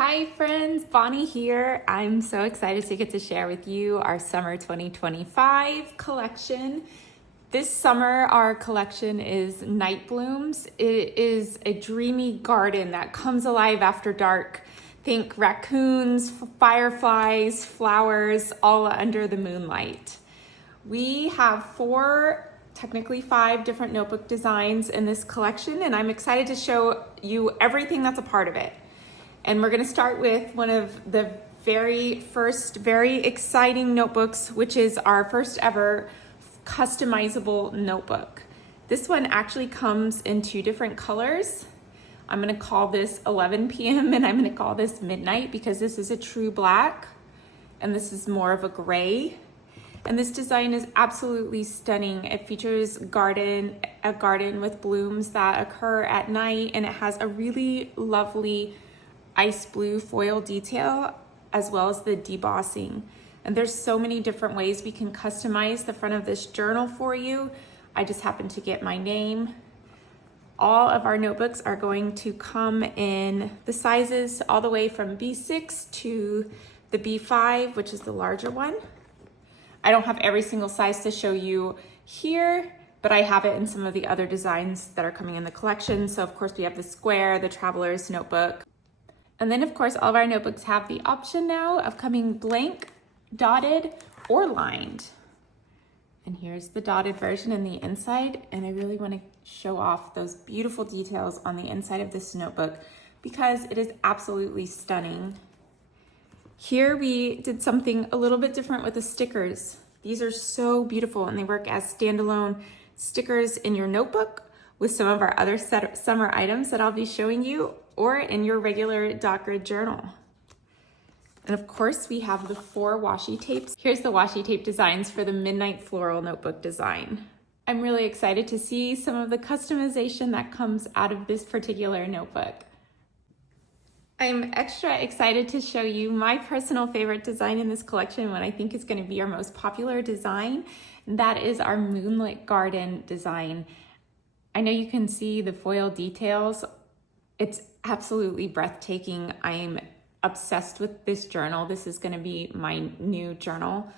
Hi friends, Bonnie here. I'm so excited to get to share with you our summer 2025 collection. This summer, our collection is Night Blooms. It is a dreamy garden that comes alive after dark. Think raccoons, fireflies, flowers, all under the moonlight. We have technically five different notebook designs in this collection, and I'm excited to show you everything that's a part of it. And we're gonna start with one of the very first, very exciting notebooks, which is our first ever customizable notebook. This one actually comes in two different colors. I'm gonna call this 11 p.m. and I'm gonna call this midnight because this is a true black and this is more of a gray. And this design is absolutely stunning. It features a garden with blooms that occur at night, and it has a really lovely ice blue foil detail as well as the debossing. And there's so many different ways we can customize the front of this journal for you. I just happened to get my name. All of our notebooks are going to come in the sizes all the way from B6 to the B5, which is the larger one. I don't have every single size to show you here, but I have it in some of the other designs that are coming in the collection. So of course we have the square, the traveler's notebook. And then of course, all of our notebooks have the option now of coming blank, dotted, or lined. And here's the dotted version in the inside. And I really want to show off those beautiful details on the inside of this notebook because it is absolutely stunning. Here we did something a little bit different with the stickers. These are so beautiful and they work as standalone stickers in your notebook with some of our other summer items that I'll be showing you, or in your regular dot grid journal. And of course we have the 4 washi tapes. Here's the washi tape designs for the Midnight Floral Notebook design. I'm really excited to see some of the customization that comes out of this particular notebook. I'm extra excited to show you my personal favorite design in this collection, what I think is going to be our most popular design, and that is our Moonlight Garden design. I know you can see the foil details. It's absolutely breathtaking. I'm obsessed with this journal. This is going to be my new journal.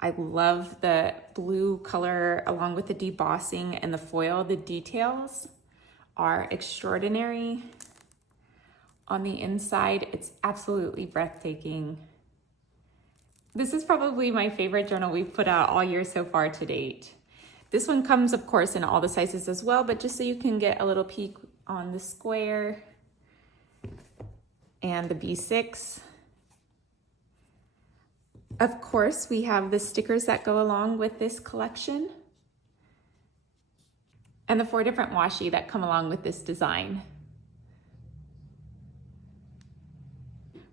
I love the blue color along with the debossing and the foil. The details are extraordinary. On the inside, it's absolutely breathtaking. This is probably my favorite journal we've put out all year so far to date. This one comes, of course, in all the sizes as well, but just so you can get a little peek on the square and the B6. Of course, we have the stickers that go along with this collection and the 4 different washi that come along with this design.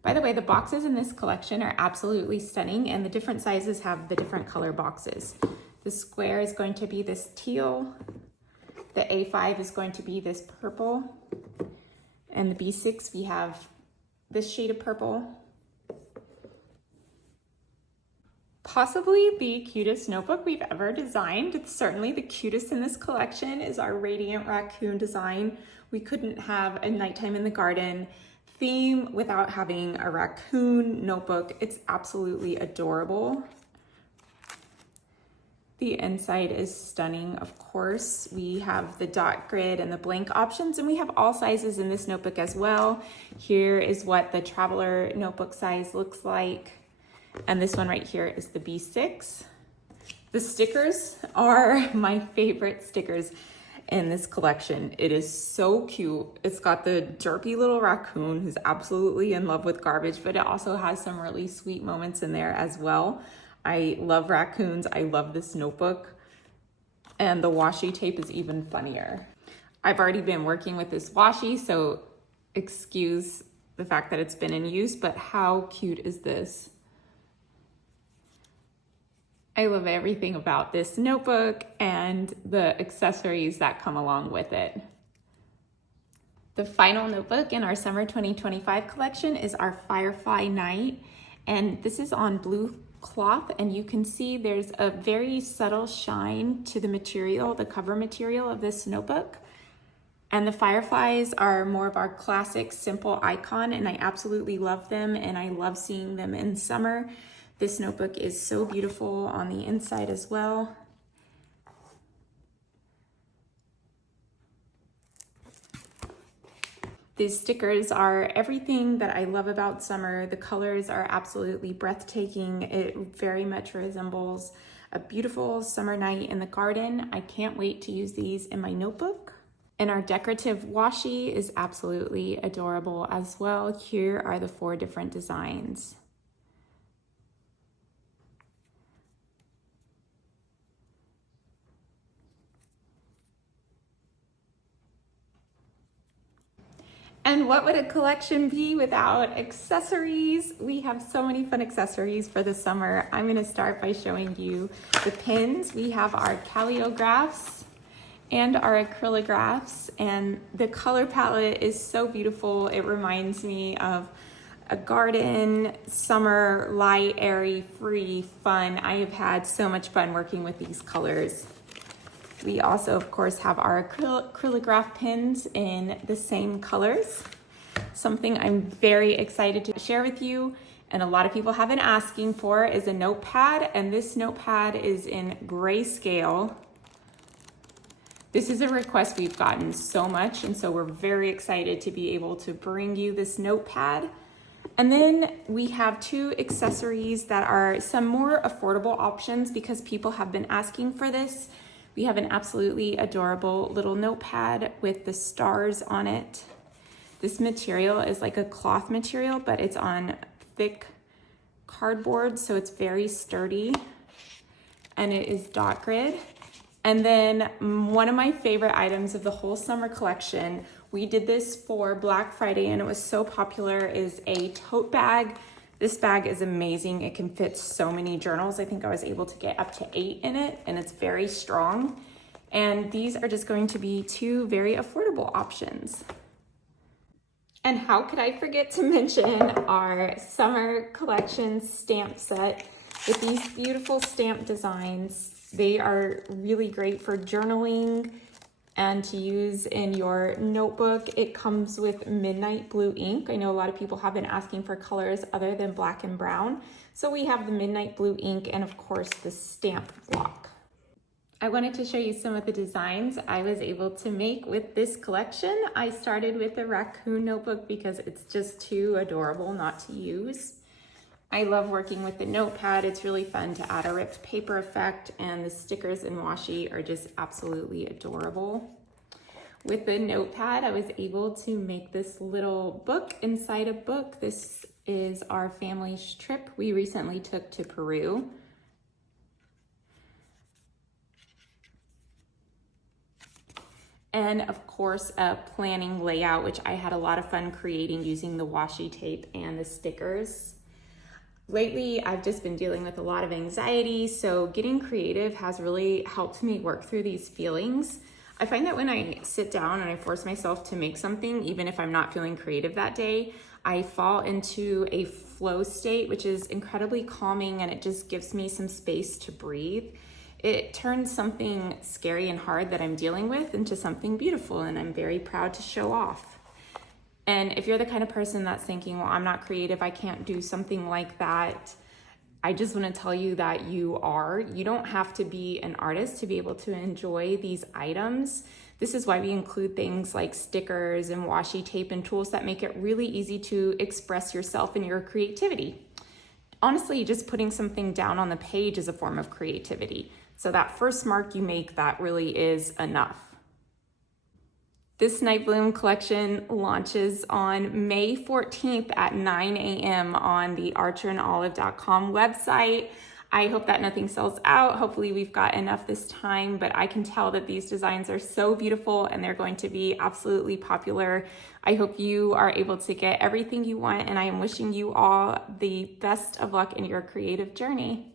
By the way, the boxes in this collection are absolutely stunning, and the different sizes have the different color boxes. The square is going to be this teal, the A5 is going to be this purple, and the B6 we have this shade of purple. Possibly the cutest notebook we've ever designed. Certainly the cutest in this collection is our Radiant Raccoon design. We couldn't have a nighttime in the garden theme without having a raccoon notebook. It's absolutely adorable. The inside is stunning, of course. We have the dot grid and the blank options, and we have all sizes in this notebook as well. Here is what the traveler notebook size looks like. And this one right here is the B6. The stickers are my favorite stickers in this collection. It is so cute. It's got the derpy little raccoon who's absolutely in love with garbage, but it also has some really sweet moments in there as well. I love raccoons. I love this notebook. And the washi tape is even funnier. I've already been working with this washi, so excuse the fact that it's been in use, but how cute is this? I love everything about this notebook and the accessories that come along with it. The final notebook in our summer 2025 collection is our Firefly Night, and this is on blue cloth, and you can see there's a very subtle shine to the material, the cover material of this notebook. And the fireflies are more of our classic simple icon, and I absolutely love them, and I love seeing them in summer. This notebook is so beautiful on the inside as well. These stickers are everything that I love about summer. The colors are absolutely breathtaking. It very much resembles a beautiful summer night in the garden. I can't wait to use these in my notebook. And our decorative washi is absolutely adorable as well. Here are the 4 different designs. And what would a collection be without accessories? We have so many fun accessories for the summer. I'm gonna start by showing you the pins. We have our calligraphs and our acrylographs, and the color palette is so beautiful. It reminds me of a garden, summer, light, airy, free, fun. I have had so much fun working with these colors. We also, of course, have our acrylograph pins in the same colors. Something I'm very excited to share with you, and a lot of people have been asking for, is a notepad, and this notepad is in grayscale. This is a request we've gotten so much, and so we're very excited to be able to bring you this notepad. And then we have 2 accessories that are some more affordable options because people have been asking for this. We have an absolutely adorable little notepad with the stars on it. This material is like a cloth material, but it's on thick cardboard, so it's very sturdy, and it is dot grid. And then one of my favorite items of the whole summer collection, we did this for Black Friday and it was so popular, is a tote bag. This bag is amazing. It can fit so many journals. I think I was able to get up to 8 in it, and it's very strong. And these are just going to be 2 very affordable options. And how could I forget to mention our summer collection stamp set with these beautiful stamp designs. They are really great for journaling and to use in your notebook. It comes with midnight blue ink. I know a lot of people have been asking for colors other than black and brown. So we have the midnight blue ink and of course the stamp block. I wanted to show you some of the designs I was able to make with this collection. I started with the raccoon notebook because it's just too adorable not to use. I love working with the notepad. It's really fun to add a ripped paper effect, and the stickers and washi are just absolutely adorable. With the notepad, I was able to make this little book inside a book. This is our family's trip we recently took to Peru. And of course, a planning layout, which I had a lot of fun creating using the washi tape and the stickers. Lately, I've just been dealing with a lot of anxiety, so getting creative has really helped me work through these feelings. I find that when I sit down and I force myself to make something, even if I'm not feeling creative that day, I fall into a flow state, which is incredibly calming, and it just gives me some space to breathe. It turns something scary and hard that I'm dealing with into something beautiful, and I'm very proud to show off. And if you're the kind of person that's thinking, well, I'm not creative, I can't do something like that, I just want to tell you that you are. You don't have to be an artist to be able to enjoy these items. This is why we include things like stickers and washi tape and tools that make it really easy to express yourself and your creativity. Honestly, just putting something down on the page is a form of creativity. So that first mark you make, that really is enough. This Night Bloom collection launches on May 14th at 9 a.m. on the archerandolive.com website. I hope that nothing sells out. Hopefully we've got enough this time, but I can tell that these designs are so beautiful and they're going to be absolutely popular. I hope you are able to get everything you want, and I am wishing you all the best of luck in your creative journey.